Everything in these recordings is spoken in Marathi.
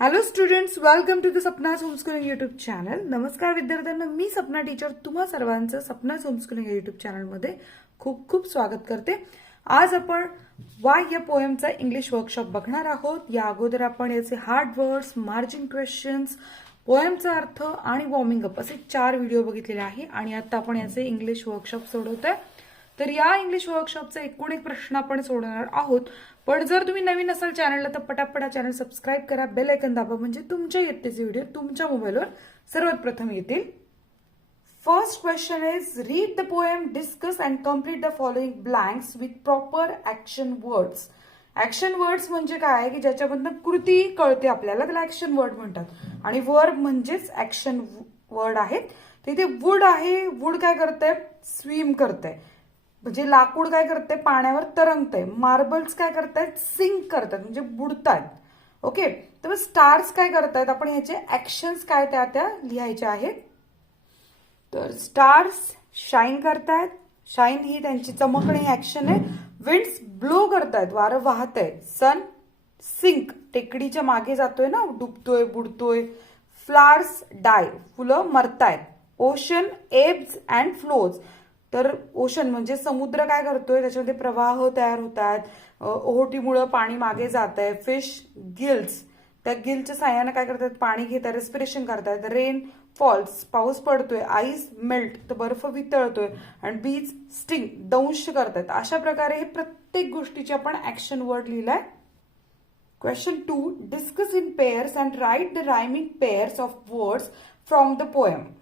Hello students, welcome to the Sapna's homeschooling YouTube channel. नमस्कार विद्यार्थ्यांना, मी सपना टीचर तुम्हा सर्वांचं सपनाज होमस्कूलिंग यूट्यूब चॅनलमध्ये खूप खूप स्वागत करते. आज आपण वाय या पोएमचा इंग्लिश वर्कशॉप बघणार आहोत. या अगोदर आपण याचे हार्ड वर्ड्स, मार्जिन क्वेश्चन्स, पोएमचा अर्थ आणि वॉर्मिंग अप असे 4 व्हिडिओ बघितलेले आहे आणि आता आपण याचे इंग्लिश वर्कशॉप सोडवतोय. तर या इंग्लिश वर्कशॉपचा एकूण एक प्रश्न आपण सोडवणार आहोत. पण जर तुम्ही नवीन असाल चॅनलला तर पटापट चॅनल सबस्क्राईब करा, बेल आयकॉन दाबा, म्हणजे तुमच्या येतेचे व्हिडिओ तुमच्या मोबाईलवर सर्वात प्रथम येतील. First question is read the poem, discuss and complete the following blanks with proper action words. Action words म्हणजे काय की ज्याच्यामधनं कृती कळते आपल्याला, त्याला ऍक्शन वर्ड म्हणतात. आणि वर्ब म्हणजेच ऍक्शन वर्ड आहेत. तिथे वुड आहे, वुड काय करते, स्विम करते, म्हणजे लाकूड काय करते, पाण्यावर तरंगते. मार्बल्स काय करतायत, सिंक करतात, म्हणजे बुडतात. ओके, तर स्टार्स काय करतायत, आपण ह्याचे ऍक्शन्स काय त्या लिहायचे आहेत. तर स्टार्स शाईन करतायत, शाईन ही त्यांची चमकणे ऍक्शन आहे. विंड्स ब्लो करतायत, वारं वाहत आहे. सन सिंक, टेकडीच्या मागे जातोय ना, डुबतोय, बुडतोय. फ्लावर्स डाय, फुलं मरतायत. ओशन एब्स अँड फ्लोज, तर ओशन म्हणजे समुद्र काय करतोय, त्याच्यामध्ये प्रवाह तयार होत आहेत. ओहोटीमुळे पाणी मागे जात आहे. फिश गिल्स, त्या गिलच्या साह्याने काय करतात, पाणी घेतात, रेस्पिरेशन करतात. रेन फॉल्स, पाऊस पडतोय. आईस मेल्ट, तर बर्फ वितळतोय. आणि बीज स्टिंग, दंश करतात. अशा प्रकारे हे प्रत्येक गोष्टीचे आपण ऍक्शन वर्ड लिहिलाय. Question 2, discuss in pairs and write the rhyming pairs of words from the poem.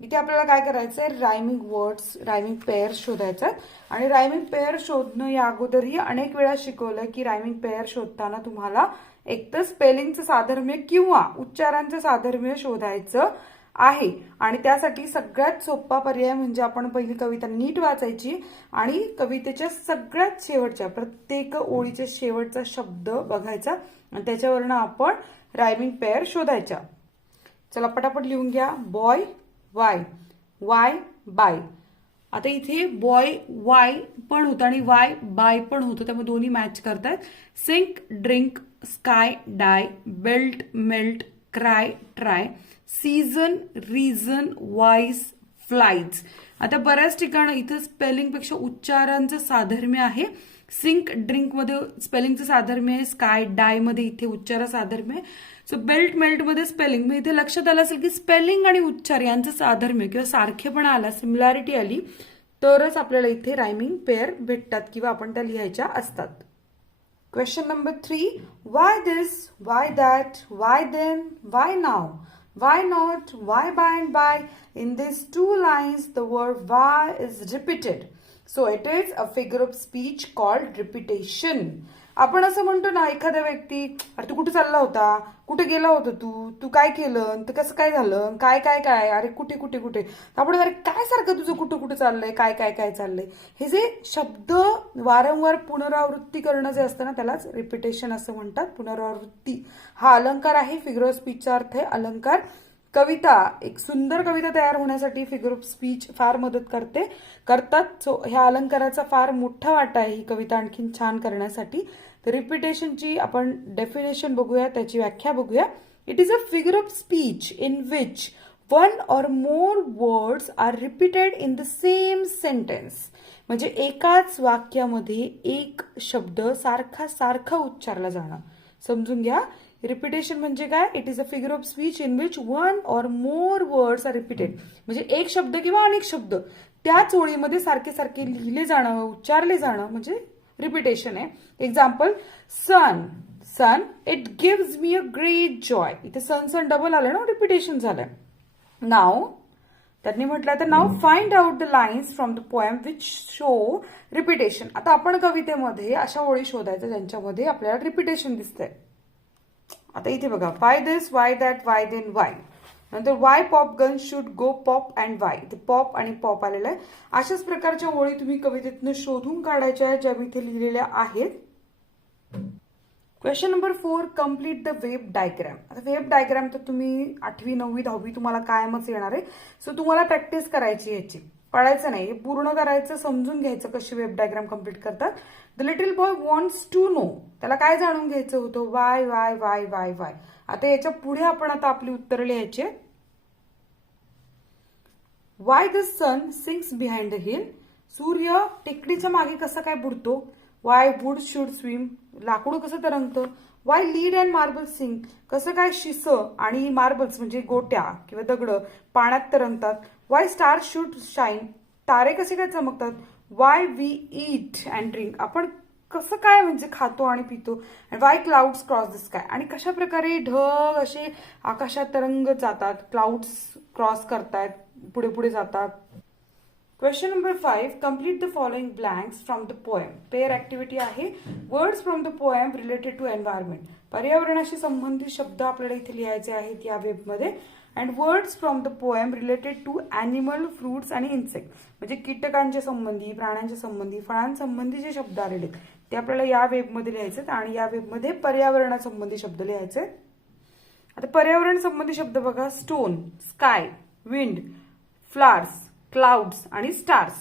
इथे आपल्याला काय करायचंय, रायमिंग वर्ड्स, रायमिंग पेअर शोधायचं. आणि रायमिंग पेअर शोधणं या अगोदरही अनेक वेळा शिकवलं की रायमिंग पेअर शोधताना तुम्हाला एकतर स्पेलिंगचं साधर्म्य किंवा उच्चारांचं साधर्म्य शोधायचं आहे. आणि त्यासाठी सगळ्यात सोपा पर्याय म्हणजे आपण पहिली कविता नीट वाचायची आणि कवितेच्या सगळ्यात शेवटच्या प्रत्येक ओळीच्या शेवटचा शब्द बघायचा आणि त्याच्यावरनं आपण रायमिंग पेअर शोधायच्या. चला पटापट लिहून घ्या. Boy Y, y by. आता इथे बॉय वाय पण होतं आणि वाय बाय पण होतं, त्यामुळे दोन्ही मॅच करतात. Sink drink, sky die, belt melt, cry try, season reason, wise flies. आता बऱ्याच ठिकाणी इथं स्पेलिंग पेक्षा उच्चारांचं साधर्म्य आहे. सिंक ड्रिंक मध्ये स्पेलिंगचं साधर्म्य आहे, स्काय डाय मध्ये इथे उच्चारा साधर्म्य आहे. सो बेल्ट मेल्ट मध्ये स्पेलिंग, मग इथे लक्षात आलं असेल की स्पेलिंग आणि उच्चार यांचं साधर्म्य किंवा सारखेपणा आला, सिमिलॅरिटी आली, तरच आपल्याला इथे रायमिंग पेअर भेटतात किंवा आपण त्या लिहायच्या असतात. Question number 3, why this, why that, why then, why now, why not, why by and by. In these 2 lines, the word why is repeated. So it is a figure of speech called repetition. आपण असं म्हणतो ना, एखादा व्यक्ती, अरे तू कुठे चालला होता, कुठे गेला होता तू काय केलं, तर कसं काय झालं, काय काय काय, अरे कुठे कुठे कुठे. आपण अरे काय सारखं तुझं कुठं कुठं चाललंय, काय काय काय चाललंय. हे जे शब्द वारंवार पुनरावृत्ती करणं जे असतं ना, त्यालाच रिपिटेशन असं म्हणतात. पुनरावृत्ती हा अलंकार आहे. फिगर ऑफ स्पीचचा अर्थ आहे अलंकार. कविता, एक सुंदर कविता तयार होण्यासाठी फिगर ऑफ स्पीच फार मदत करतात. सो ह्या अलंकाराचा फार मोठा वाटा आहे ही कविता आणखीन छान करण्यासाठी. तर रिपिटेशनची आपण डेफिनेशन बघूया, त्याची व्याख्या बघूया. It is a figure of speech in which 1 or more words are repeated in the same sentence. म्हणजे एकाच वाक्यामध्ये एक शब्द सारखा उच्चारला जाणं. समजून घ्या, रिपिटेशन म्हणजे काय. It is a figure of speech in which 1 or more words are repeated. म्हणजे एक शब्द किंवा अनेक शब्द त्याच ओळीमध्ये सारखे सारखे लिहिले जाणं, उच्चारले जाणं म्हणजे रिपिटेशन आहे. Example, sun, sun it gives me a great joy. इथे सन सन डबल आलं ना, रिपिटेशन झालंय. नाव, त्यांनी म्हटलं तर नाव find out the lines from the poem which show repetition. आता आपण कवितेमध्ये अशा ओळी शोधायच्या ज्यांच्यामध्ये आपल्याला रिपिटेशन दिसतंय. आता इथे बघा, why this, why that, why then, why. नंतर why pop gun should go pop and why. इथे पॉप आणि पॉप आलेलं आहे. अशाच प्रकारच्या ओळी तुम्ही कवितेतनं शोधून काढायच्या आहेत, ज्या मी इथे लिहिलेल्या आहेत. Question number 4, complete the web diagram. आता वेब डायग्राम तर तुम्ही 8वी 9वी 10वी तुम्हाला कायमच येणार आहे. सो तुम्हाला प्रॅक्टिस करायची, याची पळायचं नाही, पूर्ण करायचं, समजून घ्यायचं कशी वेब डायग्राम कम्प्लीट करतात. The little boy wants to know, त्याला काय जाणून घ्यायचं होतं? Why why why why why. आता याच्या पुढे आपण आता आपली उत्तरं लिहायची. Why the sun sinks behind the hill, सूर्य टेकडीच्या मागे कसा काय बुडतो? वाय वुड शुड स्विम, लाकूड कसं तरंगतं? Why lead and marble sink, कसं काय शिसं आणि मार्बल्स म्हणजे गोट्या किंवा दगड पाण्यात तरंगतात? वाय स्टार शुड शाईन, तारे कसे काय चमकतात? Why we eat and drink, आपण कसं काय म्हणजे खातो आणि पितो? Why clouds cross the sky, आणि कशा प्रकारे ढग असे आकाशात तरंगत जातात, क्लाउड्स क्रॉस करतायत, पुढे पुढे जातात. Question number 5, complete the following blanks from the poem. Pair activity आहे. Words from the poem related to environment, पर्यावरणाशी संबंधित शब्द आपल्याला इथे लिहायचे आहेत या वेबमध्ये. And words from the poem related to animal, fruits आणि इन्सेक्ट, म्हणजे कीटकांच्या संबंधी, प्राण्यांच्या संबंधी, फळांसंबंधी जे शब्द आलेले ते आपल्याला या वेबमध्ये लिहायचे आणि या वेबमध्ये पर्यावरणासंबंधी शब्द लिहायचे. आता पर्यावरण संबंधी शब्द बघा. Stone, sky, wind, flowers, clouds आणि स्टार्स.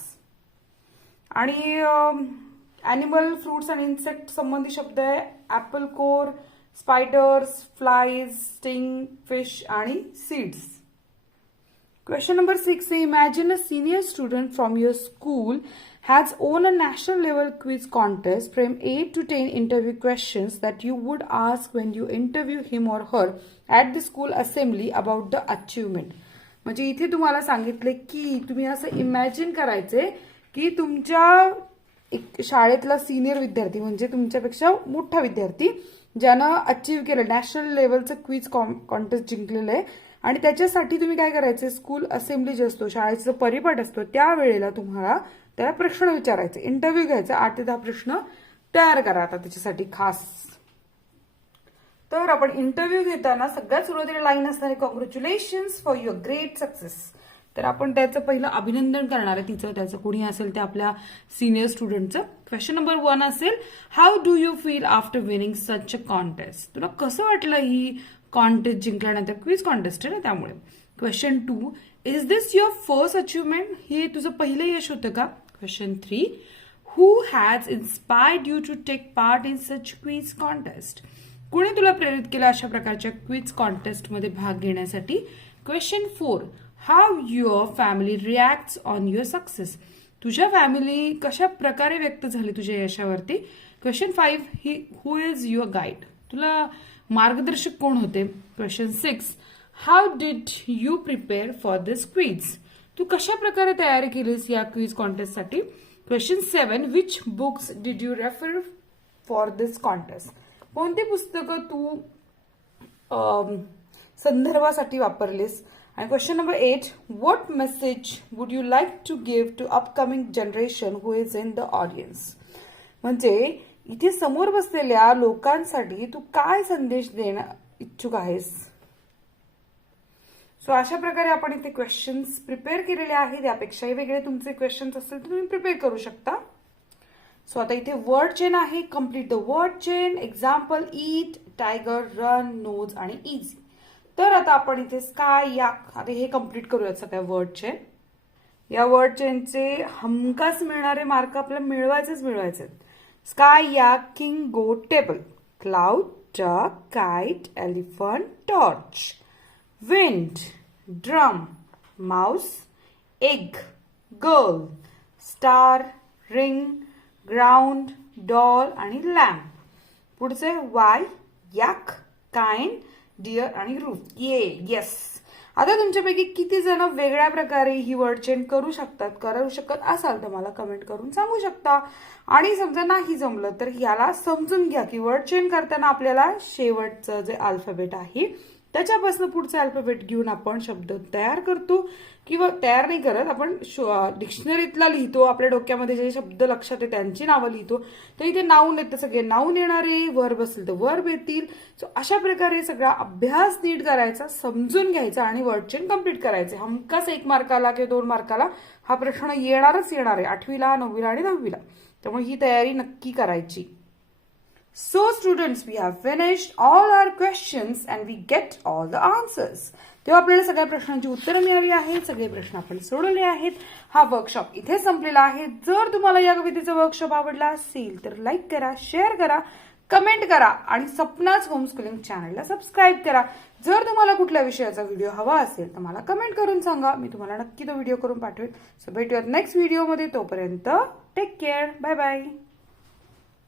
आणि ॲनिमल, फ्रुट्स आणि इन्सेक्ट संबंधी शब्द आहे apple core, spiders, flies, sting, fish आणि सीड्स. क्वेश्चन नंबर 6 आहे, imagine a senior student from your school has won a national level quiz contest. Frame 8 to 10 interview questions that you would ask when you interview him or her at the school assembly about the achievement. म्हणजे इथे तुम्हाला सांगितले की तुम्ही असं इमॅजिन करायचे की तुमच्या एक शाळेतला सिनियर विद्यार्थी म्हणजे तुमच्यापेक्षा मोठा विद्यार्थी ज्यानं अचीव्ह केलं, नॅशनल लेवलचं क्विज कॉन्टेस्ट जिंकलेलं आहे, आणि त्याच्यासाठी तुम्ही काय करायचे? स्कूल असेंब्ली जे असतो, शाळेचा परिपाठ असतो, त्यावेळेला तुम्हाला त्याला प्रश्न विचारायचे, इंटरव्ह्यू घ्यायचा. 8 ते 10 प्रश्न तयार करा आता त्याच्यासाठी खास. तर आपण इंटरव्ह्यू घेताना सगळ्यात सुरुवातीला लाईन असणारे congratulations for your great success. तर आपण त्याचं पहिलं अभिनंदन करणार आहे तिचं, त्याचं कोणी असेल ते आपल्या सिनियर स्टुडंटचं. क्वेश्चन नंबर 1 असेल, how do you feel after winning such a contest, तुला कसं वाटलं ही कॉन्टेस्ट जिंकल्यानंतर? क्विज कॉन्टेस्ट आहे ना त्यामुळे. Question 2, is this your first achievement, हे तुझं पहिलं यश होतं का? Question 3, who has inspired you to take part in such quiz contest, कुणी तुला प्रेरित केलं अशा प्रकारच्या क्विज कॉन्टेस्टमध्ये भाग घेण्यासाठी? Question 4, how your family reacts on your success, तुझ्या फॅमिली कशा प्रकारे व्यक्त झाली तुझ्या यशावरती? Question 5, who is your guide, तुला मार्गदर्शक कोण होते? Question 6, how did you prepare for this quiz, तू कशा प्रकारे तयारी केलीस या क्विज कॉन्टेस्टसाठी? Question 7, which books did you refer for this contest, कोणती पुस्तकं तू संदर्भासाठी वापरलीस? आणि question number 8, what message would you like to give to upcoming generation who is in the audience, म्हणजे इथे समोर बसलेल्या लोकांसाठी तू काय संदेश देणं इच्छुक आहेस? सो अशा प्रकारे आपण इथे क्वेश्चन्स प्रिपेअर केलेले आहेत. यापेक्षाही वेगळे तुमचे क्वेश्चन्स असतील तर तुम्ही प्रिपेअर करू शकता. सो आता इथे वर्ड चेन आहे. Complete the word chain. Example, eat, tiger, run, nose आणि इझी. तर आता आपण इथे स्काय, याक, आता हे कम्प्लीट करूयात सगळ्या वर्ड चेन. या वर्ड चेनचे हमखास मिळणारे मार्क आपल्याला मिळवायचे. स्काय, याक, किंग, गोट, table. Cloud, duck, kite, elephant, torch. Wind, drum, mouse, egg, girl, star, ring, ground, doll आणि लॅम्प. पुढचे वाय, याक, काइन, डिअर आणि रूफ. येस. आता तुमच्यापैकी किती जण वेगळ्या प्रकारे ही वर्ड चेन करू शकत असाल तर मला कमेंट करून सांगू शकता. आणि समजा नाही जमलं तर याला समजून घ्या की वर्ड चेन करताना आपल्याला शेवटचं जे अल्फाबेट आहे त्याच्यापासून पुढचा अल्फाबेट घेऊन आपण शब्द तयार करतो, किंवा तयार नाही करत, आपण डिक्शनरीतला लिहितो. आपल्या डोक्यामध्ये जे शब्द लक्षात आहे त्यांची नावं लिहितो. तर इथे नाऊन येतं, सगळे नाऊन येणारे, वर्ब असेल तर वर्ब येतील. सो अशा प्रकारे सगळा अभ्यास नीट करायचा, समजून घ्यायचा आणि वर्ड चेन कम्प्लीट करायचे. हमखास 1 मार्काला किंवा 2 मार्काला हा प्रश्न येणार आहे 8वीला, 9वीला आणि 10वीला. त्यामुळे ही तयारी नक्की करायची. So students, we have finished all our questions and we get all the answers. तेव्हा आपल्याला सगळ्या प्रश्नांची उत्तरं मिळाली आहेत, सगळे प्रश्न आपण सोडवले आहेत. हा वर्कशॉप इथे संपलेला आहे. जर तुम्हाला या कवितेचा वर्कशॉप आवडला असेल तर लाईक करा, शेअर करा, कमेंट करा आणि सपनाच होमस्कूलिंग चॅनलला सबस्क्राईब करा. जर तुम्हाला कुठल्या विषयाचा व्हिडिओ हवा असेल तर मला कमेंट करून सांगा, मी तुम्हाला नक्की तो व्हिडिओ करून पाठवेल. सो भेटूयात नेक्स्ट व्हिडिओमध्ये. तोपर्यंत टेक केअर, बाय बाय.